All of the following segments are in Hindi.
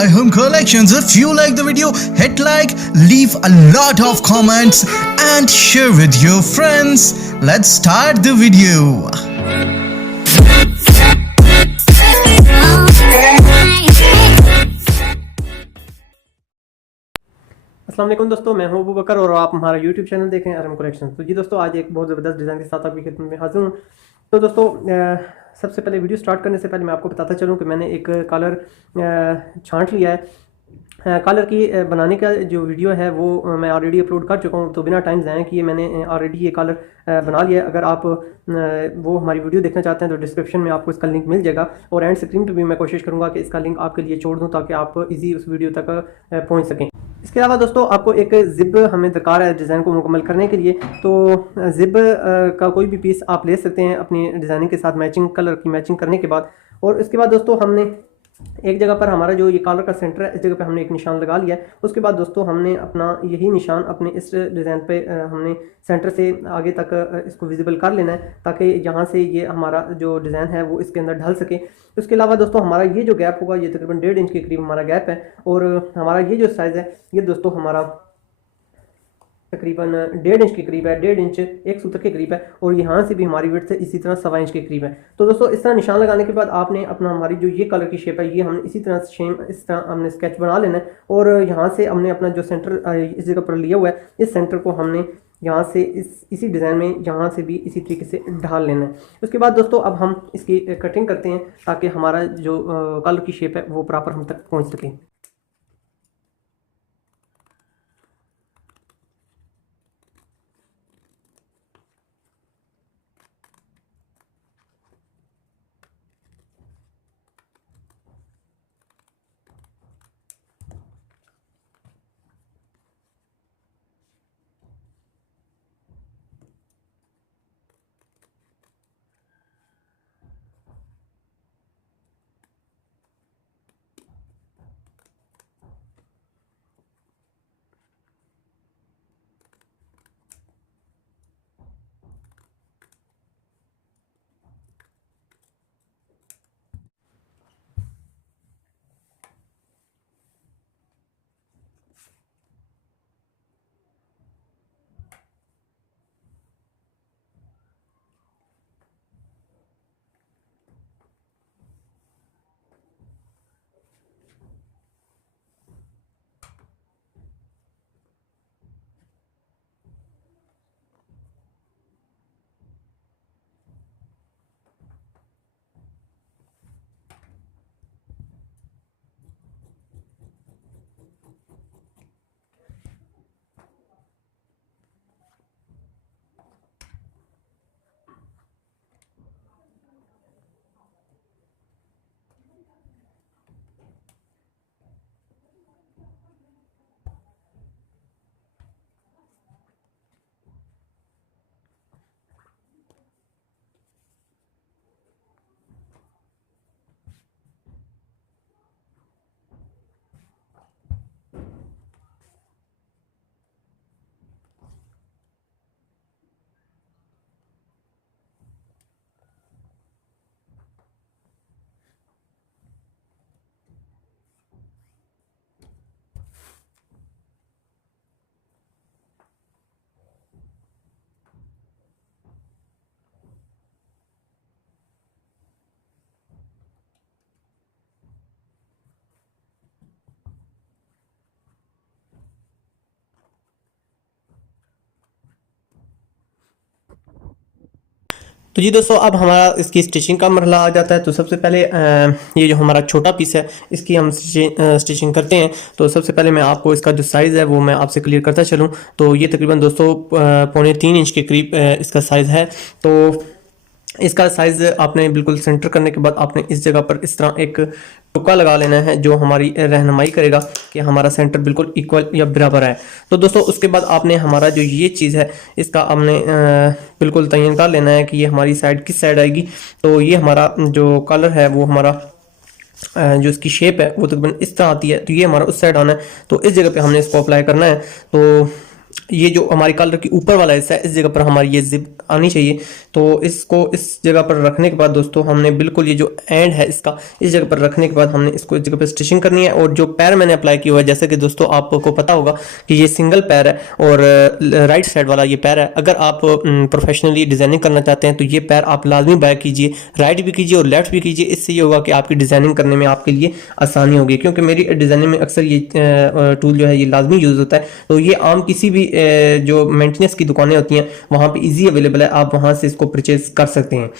iHome Collections. If you like the video, hit like, leave a lot of comments and share with your friends. Let's start the video. अस्सलाम वालेकुम दोस्तों, मैं हूं अबू बकर और आप हमारा यूट्यूब चैनल देखें iHome Collections। तो जी दोस्तों, आज एक बहुत ज़बरदस्त डिज़ाइन के साथ आपकी खिदमत में हाजिर हूं। तो दोस्तों, सबसे पहले वीडियो स्टार्ट करने से पहले मैं आपको बताता चलूं कि मैंने एक कलर छांट लिया है। कलर की बनाने का जो वीडियो है वो मैं ऑलरेडी अपलोड कर चुका हूं, तो बिना टाइम ज़ाया किए मैंने ऑलरेडी ये कलर बना लिया है। अगर आप वो हमारी वीडियो देखना चाहते हैं तो डिस्क्रिप्शन में आपको इसका लिंक मिल जाएगा, और एंड स्क्रीन पे भी मैं कोशिश करूंगा कि इसका लिंक आपके लिए छोड़ दूं ताकि आप इजी उस वीडियो तक पहुंच सकें। इसके अलावा दोस्तों, आपको एक ज़िप हमें दरकार है डिज़ाइन को मुकम्मल करने के लिए। तो ज़िप का कोई भी पीस आप ले सकते हैं अपनी डिज़ाइनिंग के साथ, मैचिंग कलर की मैचिंग करने के बाद। और इसके बाद दोस्तों, हमने एक जगह पर हमारा जो ये कॉलर का सेंटर है, इस जगह पे हमने एक निशान लगा लिया है। उसके बाद दोस्तों, हमने अपना यही निशान अपने इस डिज़ाइन पे हमने सेंटर से आगे तक इसको विजिबल कर लेना है, ताकि यहाँ से ये हमारा जो डिज़ाइन है वो इसके अंदर ढल सके। उसके अलावा दोस्तों, हमारा ये जो गैप होगा, ये तकरीबन 1.5 इंच के करीब हमारा गैप है। और हमारा ये जो साइज़ है, ये दोस्तों हमारा तकरीबन 1.5 इंच के करीब है, 1.5 इंच एक सूत्र के करीब है। और यहाँ से भी हमारी विड्थ इसी तरह 1.25 इंच के करीब है। तो दोस्तों, इस तरह निशान लगाने के बाद आपने अपना हमारी जो ये कलर की शेप है, ये हमने इसी तरह सेम इस तरह हमने स्केच बना लेना है। और यहाँ से हमने अपना जो सेंटर इस जगह पर लिया हुआ है, इस सेंटर को हमने यहाँ से इसी डिज़ाइन में यहाँ से भी इसी तरीके से ढाल लेना है। उसके बाद दोस्तों, अब हम इसकी कटिंग करते हैं ताकि हमारा जो कलर की शेप है वो प्रॉपर हम तक पहुँच सके। तो जी दोस्तों, अब हमारा इसकी स्टिचिंग का मरहला आ जाता है। तो सबसे पहले ये जो हमारा छोटा पीस है, इसकी हम स्टिचिंग करते हैं। तो सबसे पहले मैं आपको इसका जो साइज़ है वो मैं आपसे क्लियर करता चलूँ। तो ये तकरीबन दोस्तों 2.25 इंच के करीब इसका साइज़ है। तो इसका साइज़ आपने बिल्कुल सेंटर करने के बाद आपने इस जगह पर इस तरह एक टुक्का लगा लेना है, जो हमारी रहनुमाई करेगा कि हमारा सेंटर बिल्कुल इक्वल या बराबर है। तो दोस्तों, उसके बाद आपने हमारा जो ये चीज़ है, इसका हमने बिल्कुल तयन कर लेना है कि ये हमारी साइड किस साइड आएगी। तो ये हमारा जो कलर है वो हमारा जो इसकी शेप है वो तकरीबन इस तरह आती है। तो ये हमारा उस साइड आना है, तो इस जगह पे हमने इसको अप्लाई करना है। तो ये जो हमारी कलर की ऊपर वाला हिस्सा है इस जगह पर हमारी ये जिप आनी चाहिए। तो इसको इस जगह पर रखने के बाद दोस्तों हमने बिल्कुल ये जो एंड है इसका इस जगह पर रखने के बाद हमने इसको इस जगह पर स्टिचिंग करनी है। और जो पैर मैंने अप्लाई किया हुआ है, जैसे कि दोस्तों आपको पता होगा कि ये सिंगल पैर है और राइट साइड वाला ये पैर है। अगर आप प्रोफेशनली डिजाइनिंग करना चाहते हैं तो ये पैर आप लाजमी बाय कीजिए, राइट भी कीजिए और लेफ्ट भी कीजिए। इससे ये होगा कि आपकी डिजाइनिंग करने में आपके लिए आसानी होगी, क्योंकि मेरी डिजाइनिंग में अक्सर ये टूल जो है ये लाजमी यूज होता है। तो ये आम किसी भी जो मेंटेनेंस की दुकानें होती हैं वहां पे इजी अवेलेबल है, आप वहां से इसको परचेज कर सकते हैं।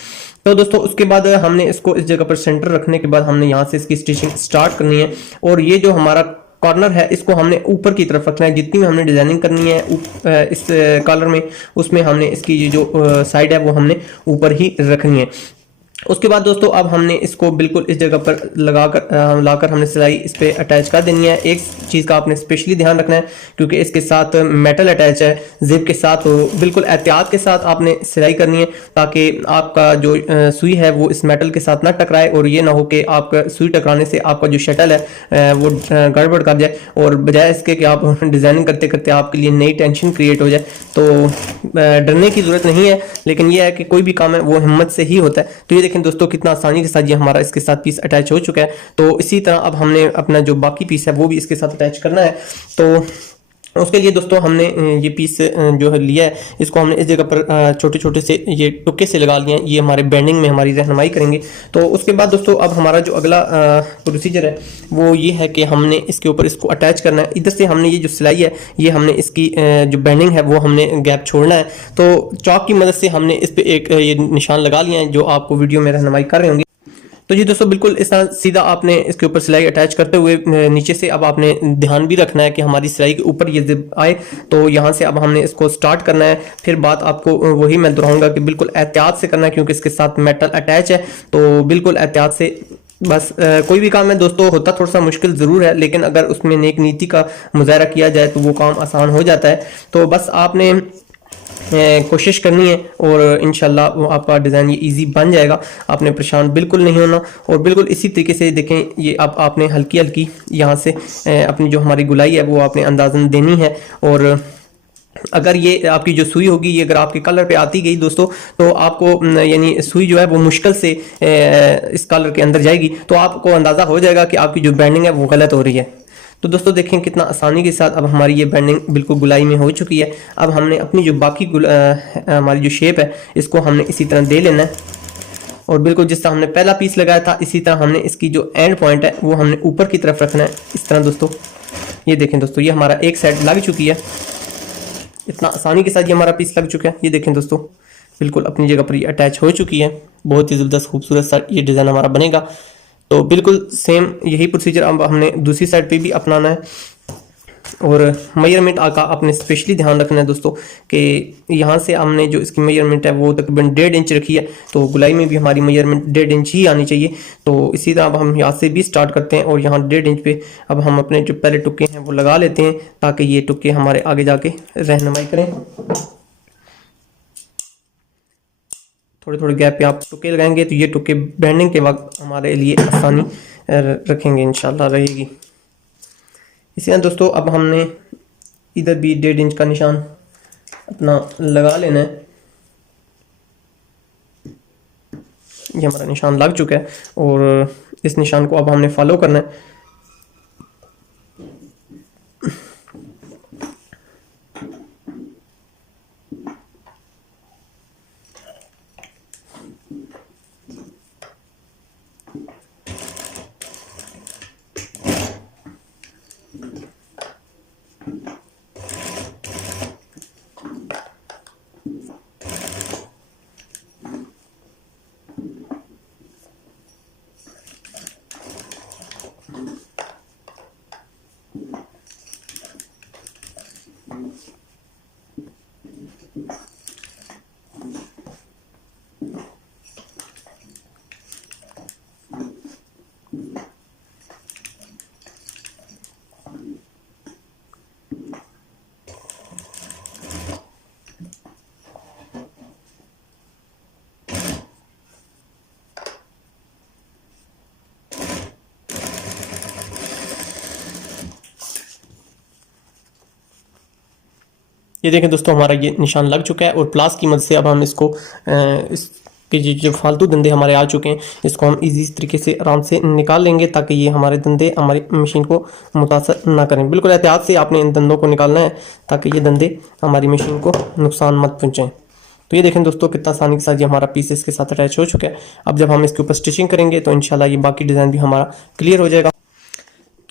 तो दोस्तों उसके बाद हमने इसको इस जगह पर सेंटर रखने के बाद हमने यहाँ से इसकी स्टिचिंग स्टार्ट करनी है। और ये जो हमारा कॉर्नर है इसको हमने ऊपर की तरफ रखना है। जितनी भी हमने डिजाइनिंग करनी है इस कॉलर में, उसमें हमने इसकी ये जो साइड है वो हमने ऊपर ही रखनी है। उसके बाद दोस्तों अब हमने इसको बिल्कुल इस जगह पर लाकर हमने सिलाई इस पे अटैच कर देनी है। एक चीज़ का आपने स्पेशली ध्यान रखना है, क्योंकि इसके साथ मेटल अटैच है जिप के साथ, तो बिल्कुल एहतियात के साथ आपने सिलाई करनी है ताकि आपका जो सुई है वो इस मेटल के साथ ना टकराए और ये ना हो कि आपका सुई टकराने से आपका जो शटल है वो गड़बड़ कर जाए और बजाय इसके कि आप डिज़ाइनिंग करते करते आपके लिए नई टेंशन क्रिएट हो जाए। तो डरने की ज़रूरत नहीं है, लेकिन यह है कि कोई भी काम है वो हिम्मत से ही होता है। तो ये देखें दोस्तों कितना आसानी के साथ ये हमारा इसके साथ पीस अटैच हो चुका है। तो इसी तरह अब हमने अपना जो बाकी पीस है वो भी इसके साथ अटैच करना है। तो उसके लिए दोस्तों हमने ये पीस जो है लिया है इसको हमने इस जगह पर छोटे छोटे से ये टुक्के से लगा लिए हैं। ये हमारे बेंडिंग में हमारी रहनुमाई करेंगे। तो उसके बाद दोस्तों अब हमारा जो अगला प्रोसीजर है वो ये है कि हमने इसके ऊपर इसको अटैच करना है। इधर से हमने ये जो सिलाई है ये हमने इसकी जो बेंडिंग है वो हमने गैप छोड़ना है। तो चॉक की मदद से हमने इस पर एक ये निशान लगा लिए हैं जो आपको वीडियो में रहनुमाई कर रहे होंगे। तो जी दोस्तों बिल्कुल इस तरह सीधा आपने इसके ऊपर सिलाई अटैच करते हुए नीचे से अब आपने ध्यान भी रखना है कि हमारी सिलाई के ऊपर ये जिप आए। तो यहाँ से अब हमने इसको स्टार्ट करना है। फिर बात आपको वही मैं दोहराऊंगा कि बिल्कुल एहतियात से करना है, क्योंकि इसके साथ मेटल अटैच है। तो बिल्कुल एहतियात से बस कोई भी काम है दोस्तों होता थोड़ा सा मुश्किल ज़रूर है, लेकिन अगर उसमें नेक नीति का मुजाहरा किया जाए तो वो काम आसान हो जाता है। तो बस आपने कोशिश करनी है और इंशाल्लाह वो आपका डिज़ाइन ये इजी बन जाएगा। आपने परेशान बिल्कुल नहीं होना। और बिल्कुल इसी तरीके से देखें ये अब आपने हल्की हल्की यहाँ से अपनी जो हमारी गुलाई है वो आपने अंदाज़न देनी है। और अगर ये आपकी जो सुई होगी ये अगर आपके कलर पे आती गई दोस्तों तो आपको यानी सुई जो है वो मुश्किल से इस कलर के अंदर जाएगी, तो आपको अंदाज़ा हो जाएगा कि आपकी जो बैंडिंग है वो गलत हो रही है। तो दोस्तों देखें कितना आसानी के साथ अब हमारी ये बैंडिंग बिल्कुल गुलाई में हो चुकी है। अब हमने अपनी जो बाकी हमारी जो शेप है इसको हमने इसी तरह दे लेना है। और बिल्कुल जिस तरह हमने पहला पीस लगाया था इसी तरह हमने इसकी जो एंड पॉइंट है वो हमने ऊपर की तरफ रखना है इस तरह दोस्तों। ये देखें दोस्तों ये हमारा एक साइड लग चुकी है। इतना आसानी के साथ ये हमारा पीस लग चुका है। ये देखें दोस्तों बिल्कुल अपनी जगह पर ये अटैच हो चुकी है। बहुत ही ज़बरदस्त खूबसूरत सा ये डिज़ाइन हमारा बनेगा। तो बिल्कुल सेम यही प्रोसीजर अब हमने दूसरी साइड पे भी अपनाना है। और मेजरमेंट का आपने स्पेशली ध्यान रखना है दोस्तों कि यहाँ से हमने जो इसकी मेजरमेंट है वो तकरीबन 1.5 इंच रखी है। तो गुलाई में भी हमारी मेजरमेंट 1.5 इंच ही आनी चाहिए। तो इसी तरह अब हम यहाँ से भी स्टार्ट करते हैं और यहाँ 1.5 इंच पे अब हम अपने जो पहले टुक्के हैं वो लगा लेते हैं ताकि ये टुक्के हमारे आगे जाके रहनुमाई करें। थोड़े थोड़े गैप पे आप टुक्के लगाएंगे तो ये टुक्के बैंडिंग के वक्त हमारे लिए आसानी रखेंगे, इंशाल्लाह रहेगी। इसी तरह दोस्तों अब हमने इधर भी 1.5 इंच का निशान अपना लगा लेना है। ये हमारा निशान लग चुका है और इस निशान को अब हमने फॉलो करना है। ये देखें दोस्तों, हमारा ये निशान लग चुका है और प्लास की मदद से अब हम इसको इसके जो फालतू धंधे हमारे आ चुके हैं इसको हम इजी तरीके से आराम से निकाल लेंगे, ताकि ये हमारे धंधे हमारी मशीन को मुतासर ना करें। बिल्कुल एहतियात से आपने इन धंधों को निकालना है ताकि ये धंधे हमारी मशीन को नुकसान मत पहुँचाएँ। तो ये देखें दोस्तों, कितना आसानी के साथ ये हमारा पीस इसके साथ अटैच हो चुका है। अब जब हम इसके ऊपर स्टिचिंग करेंगे तो इंशाल्लाह ये बाकी डिज़ाइन भी हमारा क्लियर हो जाएगा।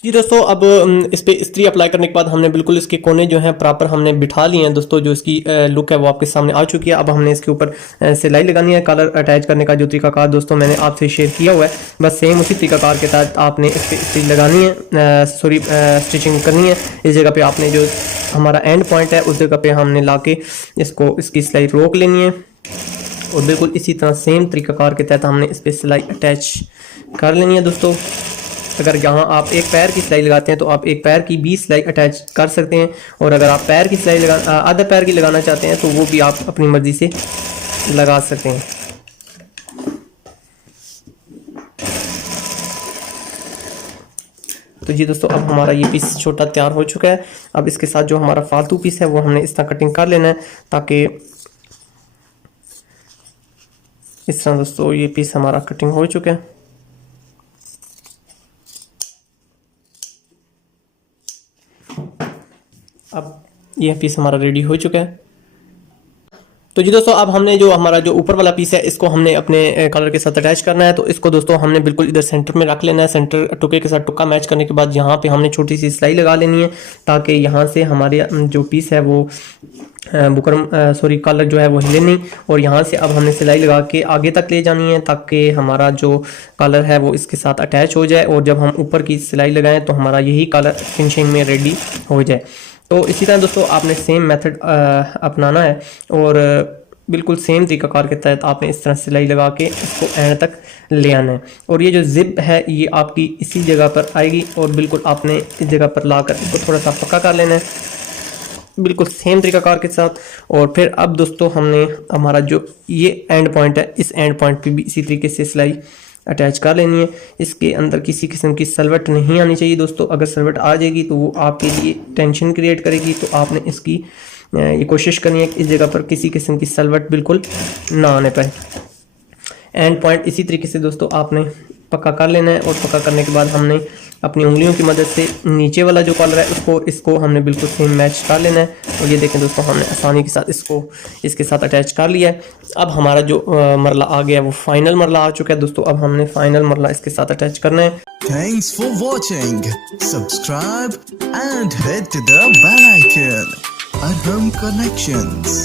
जी दोस्तों, अब इस पे इस्त्री अप्लाई करने के बाद हमने बिल्कुल इसके कोने जो हैं प्रॉपर हमने बिठा लिए हैं दोस्तों। जो इसकी लुक है वो आपके सामने आ चुकी है। अब हमने इसके ऊपर सिलाई लगानी है। कलर अटैच करने का जो तरीकाकार दोस्तों मैंने आपसे शेयर किया हुआ है, बस सेम उसी तरीकाकार के तहत आपने इस पर इस्त्री लगानी है, स्टिचिंग करनी है। इस जगह पे आपने जो हमारा एंड पॉइंट है उस जगह पे हमने ला के इसकी सिलाई रोक लेनी है और बिल्कुल इसी तरह सेम तरीकाकार के तहत हमने इस पर सिलाई अटैच कर लेनी है दोस्तों। अगर यहाँ आप एक पैर की सिलाई लगाते हैं तो आप एक पैर की भी सिलाई अटैच कर सकते हैं, और अगर आप पैर की सिलाई आधा पैर की लगाना चाहते हैं तो वो भी आप अपनी मर्ज़ी से लगा सकते हैं। तो जी दोस्तों, अब हमारा ये पीस छोटा तैयार हो चुका है। अब इसके साथ जो हमारा फालतू पीस है वो हमने इस तरह कटिंग कर लेना है, ताकि इस तरह दोस्तों ये पीस हमारा कटिंग हो चुका है। अब यह पीस हमारा रेडी हो चुका है। तो जी दोस्तों, अब हमने जो हमारा जो ऊपर वाला पीस है इसको हमने अपने कलर के साथ अटैच करना है। तो इसको दोस्तों हमने बिल्कुल इधर सेंटर में रख लेना है। सेंटर टुके के साथ टुक्का मैच करने के बाद यहाँ पे हमने छोटी सी सिलाई लगा लेनी है, ताकि यहाँ से हमारे जो पीस है वो कलर जो है वो हिले नहीं। और यहाँ से अब हमने सिलाई लगा के आगे तक ले जानी है, ताकि हमारा जो कलर है वो इसके साथ अटैच हो जाए, और जब हम ऊपर की सिलाई लगाएं तो हमारा यही कलर फिनिशिंग में रेडी हो जाए। तो इसी तरह दोस्तों आपने सेम मेथड अपनाना है, और बिल्कुल सेम तरीकाकार के तहत आपने इस तरह सिलाई लगा के इसको एंड तक ले आना है। और ये जो जिप है ये आपकी इसी जगह पर आएगी, और बिल्कुल आपने इस जगह पर लाकर इसको थोड़ा सा पक्का कर लेना है बिल्कुल सेम तरीकाकार के साथ। और फिर अब दोस्तों हमने हमारा जो ये एंड पॉइंट है इस एंड पॉइंट पे भी इसी तरीके से सिलाई अटैच कर लेनी है। इसके अंदर किसी किस्म की सलवट नहीं आनी चाहिए दोस्तों। अगर सलवट आ जाएगी तो वो आपके लिए टेंशन क्रिएट करेगी। तो आपने इसकी ये कोशिश करनी है कि इस जगह पर किसी किस्म की सलवट बिल्कुल ना आने पाए। एंड पॉइंट इसी तरीके से दोस्तों आपने पक्का कर लेना है, और पक्का करने के बाद हमने अपनी उंगलियों की मदद से नीचे वाला जो कलर है इसको हमने बिल्कुल सेम मैच कर लेना है। और ये देखें दोस्तों, हमने आसानी के साथ इसको इसके साथ अटैच कर लिया है। अब हमारा जो मरला आ गया वो फाइनल मरला आ चुका है दोस्तों। अब हमने फाइनल मरला इसके साथ अटैच करना है। Thanks for watching. Subscribe and hit the bell icon. Arham Connections.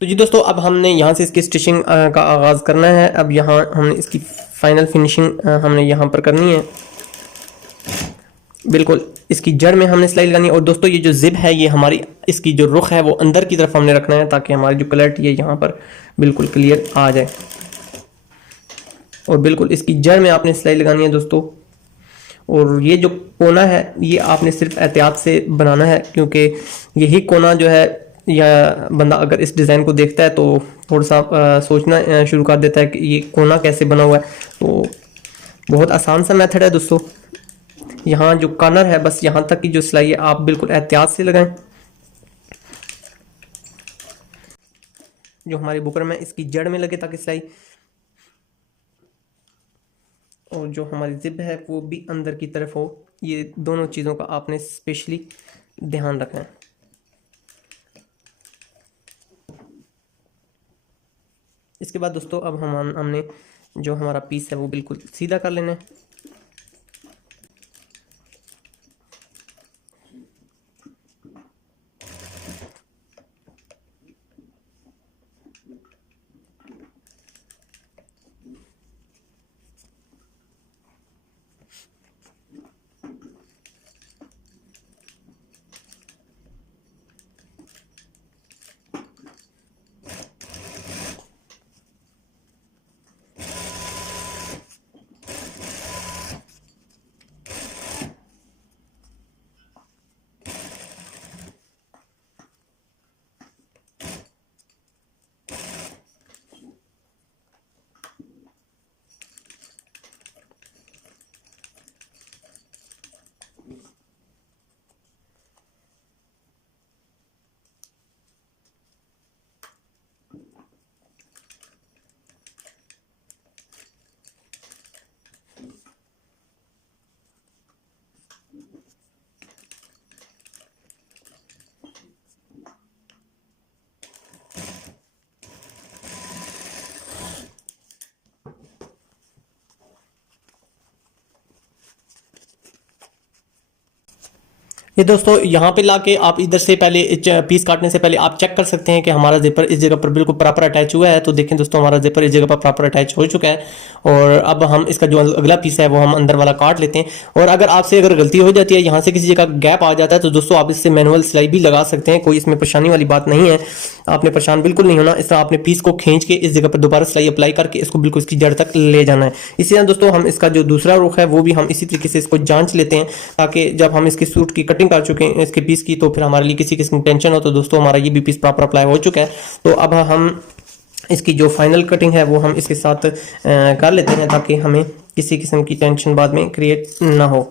तो जी दोस्तों, अब हमने यहाँ से इसकी स्टिचिंग का आगाज़ करना है। अब यहाँ हमने इसकी फाइनल फिनिशिंग हमने यहाँ पर करनी है। बिल्कुल इसकी जड़ में हमने सिलाई लगानी है। और दोस्तों ये जो जिप है ये हमारी इसकी जो रुख है वो अंदर की तरफ हमने रखना है, ताकि हमारी जो क्लैरिटी है यहाँ पर बिल्कुल क्लियर आ जाए। और बिल्कुल इसकी जड़ में आपने सिलाई लगानी है दोस्तों। और ये जो कोना है ये आपने सिर्फ एहतियात से बनाना है, क्योंकि यही कोना जो है या बंदा अगर इस डिज़ाइन को देखता है तो थोड़ा सा सोचना शुरू कर देता है कि ये कोना कैसे बना हुआ है। तो बहुत आसान सा मेथड है दोस्तों। यहाँ जो कॉर्नर है बस यहाँ तक की जो सिलाई है आप बिल्कुल एहतियात से लगाएं। जो हमारी बुकरम है इसकी जड़ में लगे ताकि सिलाई, और जो हमारी जिप है वो भी अंदर की तरफ हो। ये दोनों चीज़ों का आपने स्पेशली ध्यान रखना है। इसके बाद दोस्तों अब हमने जो हमारा पीस है वो बिल्कुल सीधा कर लेना है। ये दोस्तों यहाँ पे लाके आप इधर से पहले पीस काटने से पहले आप चेक कर सकते हैं कि हमारा जिपर इस जगह पर बिल्कुल प्रॉपर अटैच हुआ है। तो देखें दोस्तों, हमारा जिपर इस जगह पर प्रॉपर अटैच हो चुका है। और अब हम इसका जो अगला पीस है वो हम अंदर वाला काट लेते हैं। और अगर गलती हो जाती है, यहाँ से किसी जगह गैप आ जाता है, तो दोस्तों आप इससे मैनुअल सिलाई भी लगा सकते हैं, कोई इसमें परेशानी वाली बात नहीं है। आपने परेशान बिल्कुल नहीं होना। इस तरह आपने पीस को खींच के इस जगह पर दोबारा सिलाई अप्लाई करके इसको बिल्कुल इसकी जड़ तक ले जाना है। इसी तरह दोस्तों हम इसका जो दूसरा रुख है वो भी हम इसी तरीके से इसको जांच लेते हैं, ताकि जब हम इसकी सूट की कटिंग कर चुके हैं इसके पीस की, तो फिर हमारे लिए किसी किस्म की टेंशन हो तो दोस्तों हमारा ये भी पीस प्रॉपर अप्लाई हो चुका है। तो अब हम इसकी जो फाइनल कटिंग है वो हम इसके साथ कर लेते हैं, ताकि हमें किसी किस्म की टेंशन बाद में क्रिएट ना हो।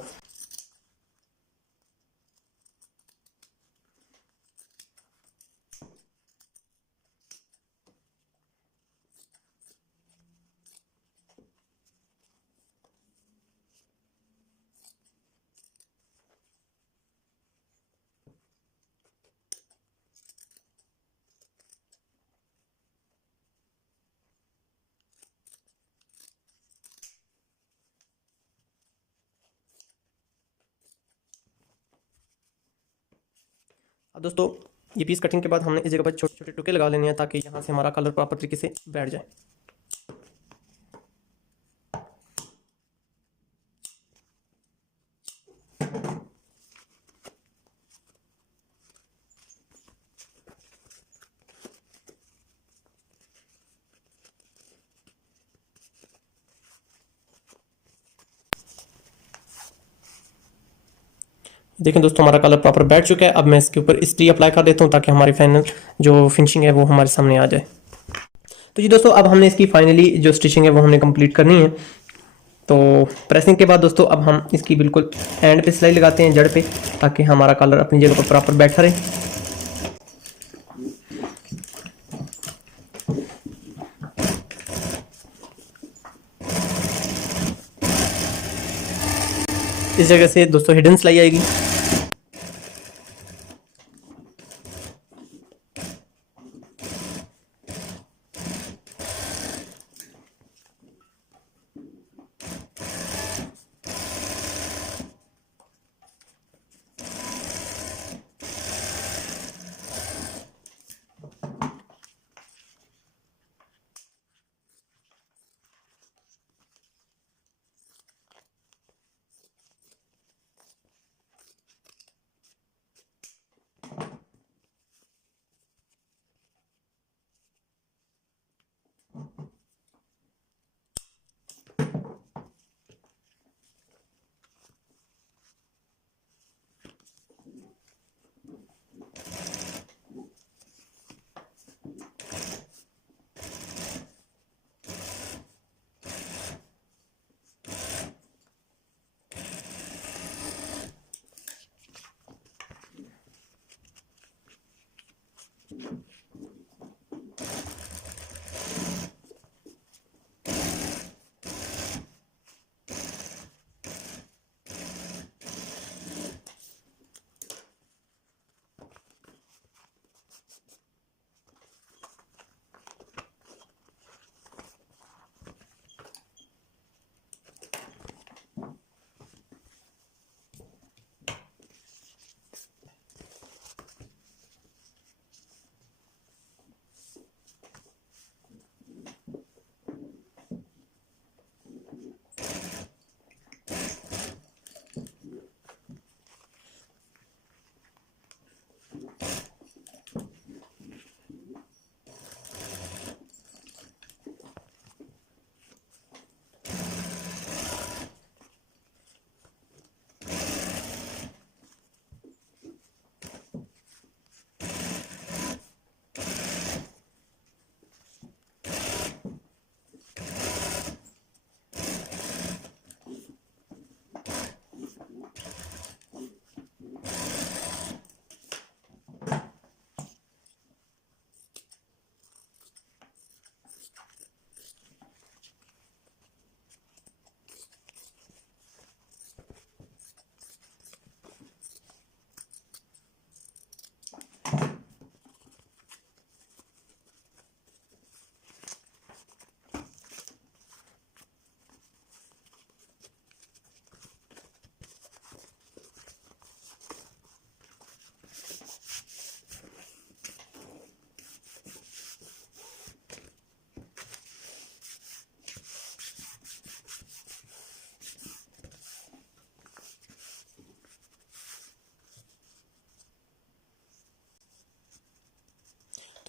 अब दोस्तों ये पीस कटिंग के बाद हमने इस जगह पर छोटे छोटे टुके लगा लेने हैं, ताकि यहाँ से हमारा कलर प्रॉपर तरीके से बैठ जाए। देखें दोस्तों, हमारा कलर प्रॉपर बैठ चुका है। अब मैं इसके ऊपर इस्त्री अप्लाई कर देता हूँ, ताकि हमारी फाइनल जो फिनिशिंग है वो हमारे सामने आ जाए। तो जी दोस्तों, अब हमने इसकी फाइनली जो स्टिचिंग है वो हमने कंप्लीट करनी है। तो प्रेसिंग के बाद दोस्तों अब हम इसकी बिल्कुल एंड पे सिलाई लगाते हैं, जड़ पे, ताकि हमारा कलर अपनी जगह पर प्रॉपर बैठा रहे। इस जगह से दोस्तों हिडन सिलाई आएगी।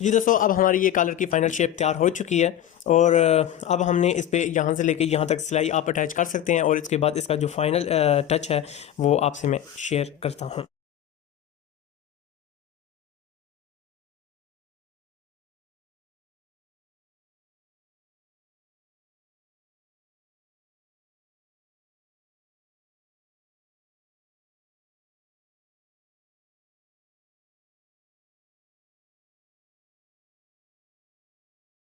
जी दोस्तों, अब हमारी ये कॉलर की फाइनल शेप तैयार हो चुकी है और अब हमने इस पे यहाँ से लेके यहाँ तक सिलाई आप अटैच कर सकते हैं और इसके बाद इसका जो फाइनल टच है वो आपसे मैं शेयर करता हूँ।